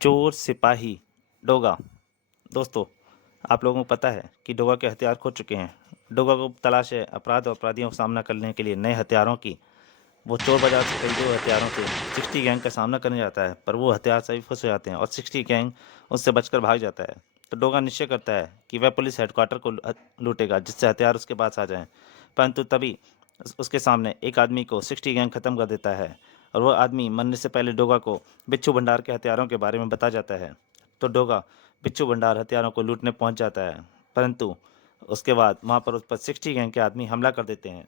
चोर सिपाही डोगा। दोस्तों, आप लोगों को पता है कि डोगा के हथियार खो चुके हैं। डोगा को तलाश है अपराध और अपराधियों का सामना करने के लिए नए हथियारों की। वो चोर बाजार से खरीदे हुए हथियारों से 60 गैंग का सामना करने जाता है, पर वो हथियार सभी फंस जाते हैं और 60 गैंग उससे बचकर भाग जाता है। तो डोगा निश्चय करता है कि वह पुलिस हेडक्वार्टर को लूटेगा, जिससे हथियार उसके पास आ जाएं। परंतु तभी उसके सामने एक आदमी को 60 गैंग खत्म कर देता है, और वह आदमी मरने से पहले डोगा को बिच्छू भंडार के हथियारों के बारे में बता जाता है। तो डोगा बिच्छू भंडार हथियारों को लूटने पहुंच जाता है, परंतु उसके बाद वहां पर उस पर 60 गैंग के आदमी हमला कर देते हैं।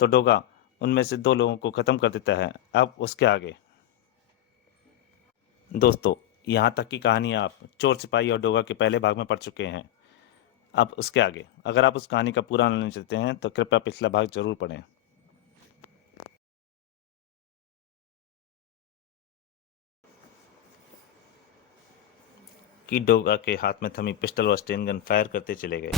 तो डोगा उनमें से 2 लोगों को ख़त्म कर देता है। अब उसके आगे दोस्तों, यहाँ तक की कहानी आप चोर सिपाही और डोगा के पहले भाग में पढ़ चुके हैं। अब उसके आगे अगर आप उस कहानी का पूरा आनंद लेना चाहते हैं तो कृपया पिछला भाग जरूर पढ़ें। कि डोगा के हाथ में थमी पिस्टल और स्टेन गन फायर करते चले गए।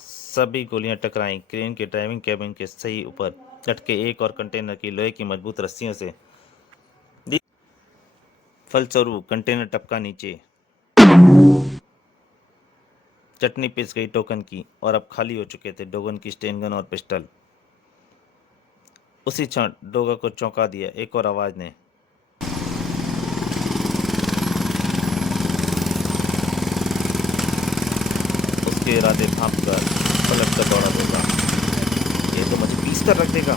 सभी गोलियां टकराईं क्रेन के ड्राइविंग कैबिन के सही ऊपर लटके एक और कंटेनर की लोहे की मजबूत रस्सियों से। फलस्वरूप कंटेनर टपका नीचे। चटनी पिस गई टोकन की और अब खाली हो चुके थे डोगन की स्टेन गन और पिस्टल। उसी क्षण डोगा को चौंका दिया एक और आवाज ने। उसके इरादे भांप कर पलट कर दौड़ा डोगा। ये तो मुझे पीस कर रख देगा।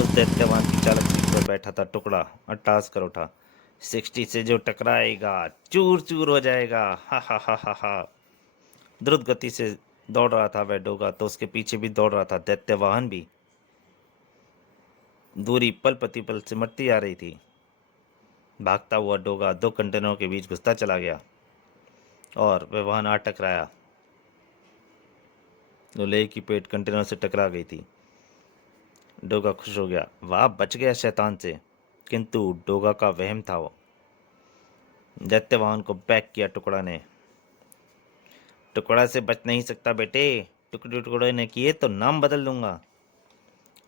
उस दैत्यवान की चालक सीट पर बैठा था टुकड़ा और टास कर उठा। 60 से जो टकराएगा चूर चूर हो जाएगा। हा हा हा हा हा। द्रुत गति से दौड़ रहा था वह डोगा, तो उसके पीछे भी दौड़ रहा था दैत्यवाहन भी। दूरी पल प्रतिपल सिमटती आ रही थी। भागता हुआ डोगा 2 कंटेनरों के बीच घुसता चला गया और वह वाहन आ टकराया। लोहे की पेट कंटेनर से टकरा गई थी। डोगा खुश हो गया, वाह बच गया शैतान से। किंतु डोगा का वहम था वो। दैत्यवाहन को बैक किया टुकड़ा ने। टुकड़ा से बच नहीं सकता बेटे, टुकड़े टुकड़े ने किए तो नाम बदल दूंगा।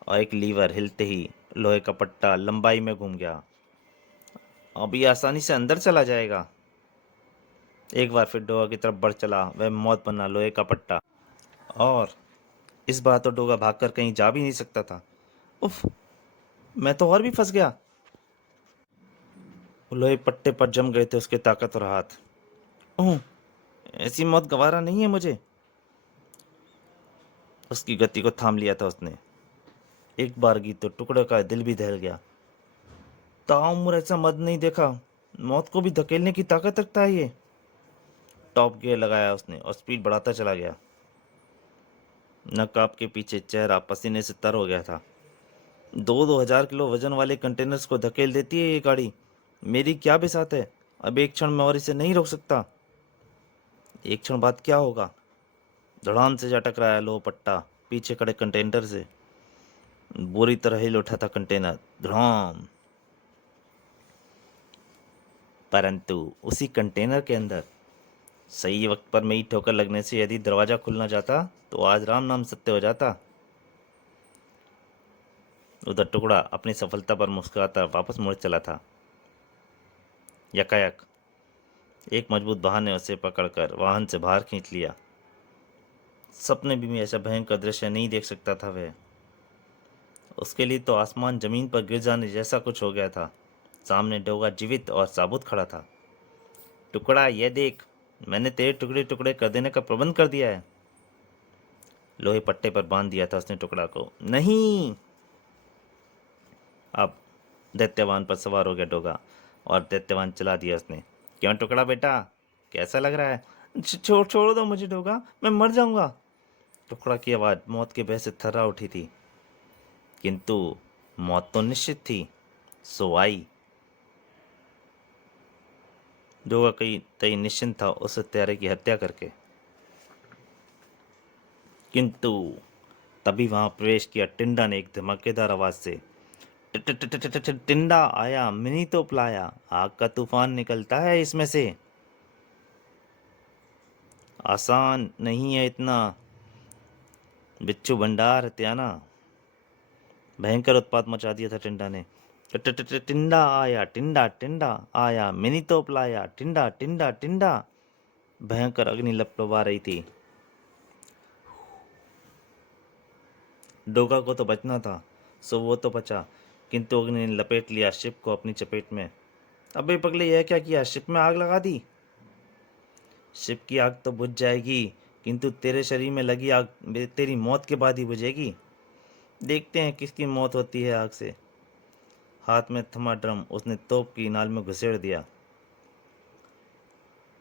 और एक लीवर हिलते ही लोहे का पट्टा लंबाई में घूम गया। अभी आसानी से अंदर चला जाएगा। एक बार फिर डोगा की तरफ बढ़ चला वह मौत बना लोहे का पट्टा। और इस बार तो डोगा भागकर कहीं जा भी नहीं सकता था। उफ, मैं तो और भी फंस गया। लोहे पट्टे पर जम गए थे उसके ताकतवर हाथ। ओह, ऐसी मौत गवारा नहीं है मुझे। उसकी गति को थाम लिया था उसने। एक बार की तो टुकड़े का दिल भी दहल गया। ताउम्र ऐसा मर्द नहीं देखा। मौत को भी धकेलने की ताकत रखता है ये। टॉप गियर लगाया उसने और स्पीड बढ़ाता चला गया। नकाब के पीछे चेहरा पसीने से तर हो गया था। 2-2 हजार किलो वजन वाले कंटेनर्स को धकेल देती है ये गाड़ी। मेरी क्या बिसात है। अब एक क्षण में और इसे नहीं रोक सकता। एक क्षण बाद क्या होगा। धड़ाम से जा टकराया लो पट्टा पीछे खड़े कंटेनर से। बुरी तरह हिल उठा था कंटेनर। धड़ाम। परंतु उसी कंटेनर के अंदर सही वक्त पर मेरी ठोकर लगने से यदि दरवाजा खुलना जाता तो आज राम नाम सत्य हो जाता। उधर टुकड़ा अपनी सफलता पर मुस्कुराता वापस मुड़ चला था। यकायक एक मजबूत वाहन ने उसे पकड़कर वाहन से बाहर खींच लिया। सपने भी में ऐसा भयंकर दृश्य नहीं देख सकता था वह। उसके लिए तो आसमान जमीन पर गिर जाने जैसा कुछ हो गया था। सामने डोगा जीवित और साबुत खड़ा था। टुकड़ा ये देख, मैंने तेरे टुकड़े टुकड़े कर देने का प्रबंध कर दिया है। लोहे पट्टे पर बांध दिया था उसने टुकड़ा को। नहीं। अब दैत्यवान पर सवार हो गया डोगा और दैत्यवान चला दिया उसने। क्यों टुकड़ा बेटा, कैसा लग रहा है। छोड़ छोड़ दो मुझे डोगा, मैं मर जाऊंगा। टुकड़ा की आवाज मौत के भय से थर्रा उठी थी। किंतु मौत तो निश्चित थी। सो आई। डोगा कई तई निश्चिंत था उस हत्यारे की हत्या करके। किंतु तभी वहां प्रवेश किया टिंडा ने एक धमाकेदार आवाज से। टिंडा आया, मिनी तोप लाया, आग का तूफान निकलता है इसमें से। आसान नहीं है इतना बिच्छू भंडार हत्याना। भयंकर उत्पात मचा दिया था टिंडा ने। टिंडा आया, टिंडा टिंडा आया, मिनी तोप लाया, टिंडा टिंडा टिंडा। भयंकर अग्नि लपलपा रही थी। डोगा को तो बचना था, सो वो तो बचा, किंतु अग्नि ने लपेट लिया शिप को अपनी चपेट में। अबे पगले, यह क्या किया? शिप में आग लगा दी। शिप की आग तो बुझ जाएगी, किंतु तेरे शरीर में लगी आग तेरी मौत के बाद ही बुझेगी। देखते हैं किसकी मौत होती है आग से। हाथ में थमा ड्रम उसने तोप की नाल में घुसेड़ दिया।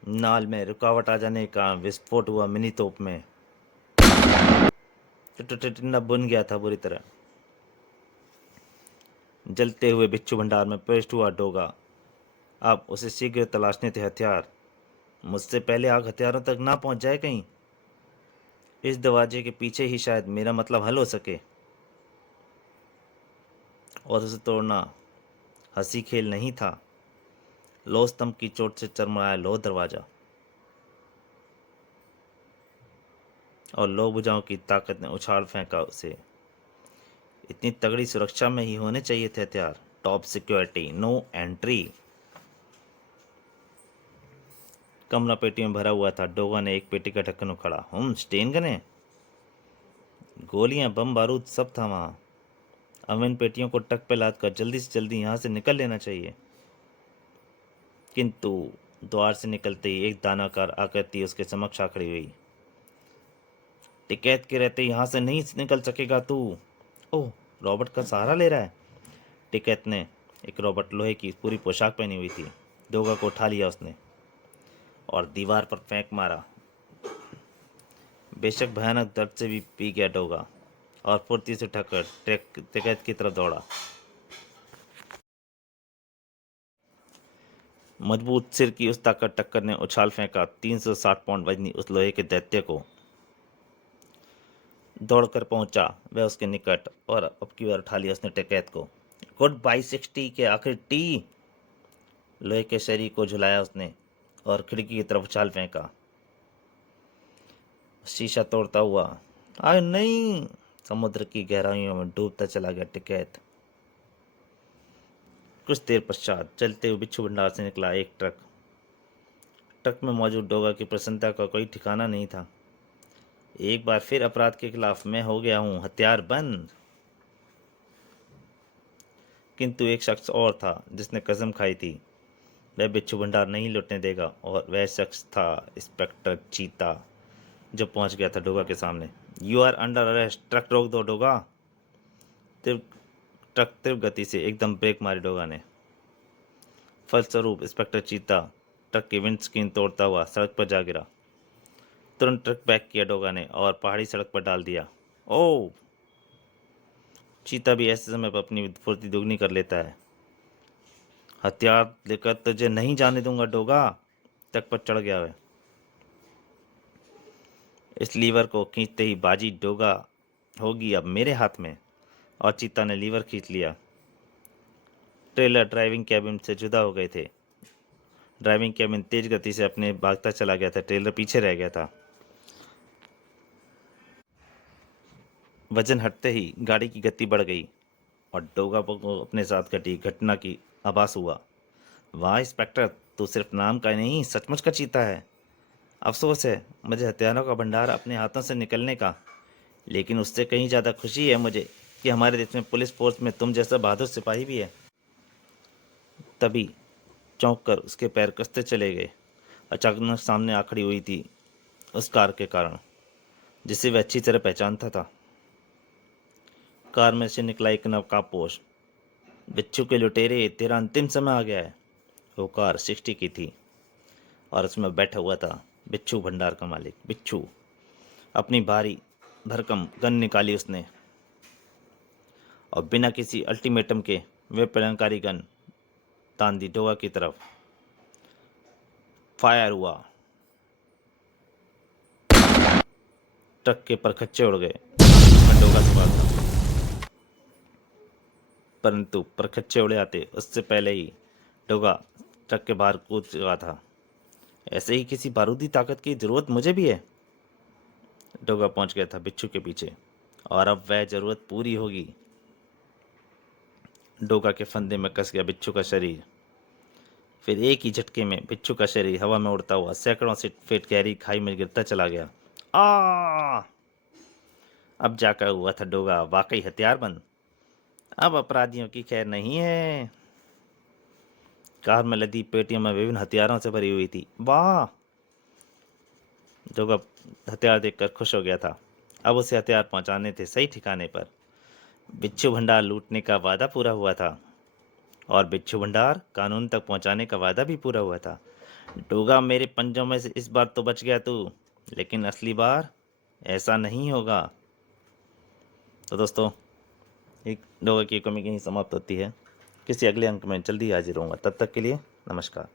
नाल में रुकावट आ जाने का विस्फोट हुआ मिनी तोप में। टिंडा बुन गया था बुरी तरह। जलते हुए बिच्छू भंडार में प्रविष्ट हुआ डोगा। अब उसे शीघ्र तलाशने थे हथियार। मुझसे पहले आग हथियारों तक ना पहुंच जाए कहीं। इस दरवाजे के पीछे ही शायद मेरा मतलब हल हो सके, और उसे तोड़ना हंसी खेल नहीं था। लो स्तंभ की चोट से चरमराया लो दरवाजा, और लो भुजाओं की ताकत ने उछाल फेंका उसे। इतनी तगड़ी सुरक्षा में ही होने चाहिए थे हथियार। Top security, no entry. कमरा पेटी में भरा हुआ था। डोगा ने एक पेटी का ढक्कन उखाड़ा। स्टेन गने, गोलियां, बम बारूद सब था वहां। अब इन पेटियों को टक पे लाद कर जल्दी से जल्दी यहां से निकल लेना चाहिए। किंतु द्वार से निकलते ही एक दानाकार आकृति उसके समक्ष आ खड़ी हुई। टिकैत के रहते यहां से नहीं निकल सकेगा तू। ओह, रॉबर्ट का सहारा ले रहा है। टिकैत ने, एक रॉबर्ट लोहे की पूरी पोशाक पहनी हुई थी। डोगा को उठा लिया उसने और दीवार पर फेंक मारा। बेशक भयानक दर्द से भी पी गया डोगा, और फुर्ती से उठाकर टिकैत की तरफ दौड़ा। मजबूत सिर की उस ताकत टक्कर ने उछाल फेंका 360 पाउंड वजनी उस लोहे के दैत्य को। दौड़कर पहुंचा वह उसके निकट, और अब की बार उठा लिया उसने टिकैत को। गुड बाई 60 के आखिर टी। लोहे के शरीर को झुलाया उसने और खिड़की की तरफ उछाल फेंका। शीशा तोड़ता हुआ, आय नहीं, समुद्र की गहराइयों में डूबता चला गया टिकैत। कुछ देर पश्चात चलते हुए बिच्छू भंडार से निकला एक ट्रक। ट्रक में मौजूद डोगा की प्रसन्नता का कोई ठिकाना नहीं था। एक बार फिर अपराध के खिलाफ मैं हो गया हूं हथियार बंद। किंतु एक शख्स और था जिसने कसम खाई थी वह बिच्छू भंडार नहीं लुटने देगा, और वह शख्स था इंस्पेक्टर चीता, जो पहुंच गया था डोगा के सामने। You are under arrest. Truck रोक दो डोगा। ट्रक तीव्र गति से एकदम ब्रेक मारी डोगा ने। फलस्वरूप इंस्पेक्टर चीता ट्रक की विंडस्क्रीन तोड़ता हुआ सड़क पर जा गिरा। तुरंत ट्रक बैक किया डोगा ने और पहाड़ी सड़क पर डाल दिया। ओह, चीता भी ऐसे समय पर अपनी फुर्ती दुगनी कर लेता है। हथियार लेकर तुझे नहीं जाने दूंगा डोगा। ट्रक पर चढ़ गया वह। इस लीवर को खींचते ही बाजी डोगा होगी अब मेरे हाथ में। और चीता ने लीवर खींच लिया। ट्रेलर ड्राइविंग कैबिन से जुदा हो गए थे। ड्राइविंग कैबिन तेज गति से अपने भागता चला गया था। ट्रेलर पीछे रह गया था। वजन हटते ही गाड़ी की गति बढ़ गई और डोगा को अपने साथ घटी घटना की आभास हुआ। वाह इंस्पेक्टर, तू सिर्फ नाम का नहीं सचमुच का चीता है। अफसोस है मुझे हथियारों का भंडार अपने हाथों से निकलने का, लेकिन उससे कहीं ज़्यादा खुशी है मुझे कि हमारे देश में पुलिस फोर्स में तुम जैसा बहादुर सिपाही भी है। तभी चौंक कर उसके पैर कसते चले गए। अचानक सामने आ खड़ी हुई थी उस कार के कारण, जिसे वह अच्छी तरह पहचानता था। कार में से निकला एक नकाबपोश। बिच्छू के लुटेरे, तेरा अंतिम समय आ गया है। वो कार 60 की थी और उसमें बैठा हुआ था बिच्छू भंडार का मालिक बिच्छू। अपनी भारी भरकम गन निकाली उसने और बिना किसी अल्टीमेटम के वे प्रलंकारी गन तान दी डोगा की तरफ। फायर हुआ। ट्रक के परखच्चे उड़ गए जिसमें डोगा सवार था, परंतु परखच्चे उड़े आते उससे पहले ही डोगा ट्रक के बाहर कूद चुका था। ऐसे ही किसी बारूदी ताकत की जरूरत मुझे भी है। डोगा पहुंच गया था बिच्छू के पीछे, और अब वह जरूरत पूरी होगी। डोगा के फंदे में कस गया बिच्छू का शरीर। फिर एक ही झटके में बिच्छू का शरीर हवा में उड़ता हुआ सैकड़ों फीट गहरी खाई में गिरता चला गया। आ अब जाकर हुआ था डोगा वाकई हथियारबंद। अब अपराधियों की खैर नहीं है। कार में लदी पेटियों में विभिन्न हथियारों से भरी हुई थी। वाह! डोगा हथियार देखकर खुश हो गया था। अब उसे हथियार पहुंचाने थे सही ठिकाने पर। बिच्छू भंडार लूटने का वादा पूरा हुआ था और बिच्छू भंडार कानून तक पहुंचाने का वादा भी पूरा हुआ था। डोगा मेरे पंजों में से इस बार तो बच गया तू, लेकिन असली बार ऐसा नहीं होगा। तो दोस्तों, एक डोगा की कॉमिक यहीं समाप्त होती है। किसी अगले अंक में जल्दी हाजिर होऊंगा। तब तक के लिए नमस्कार।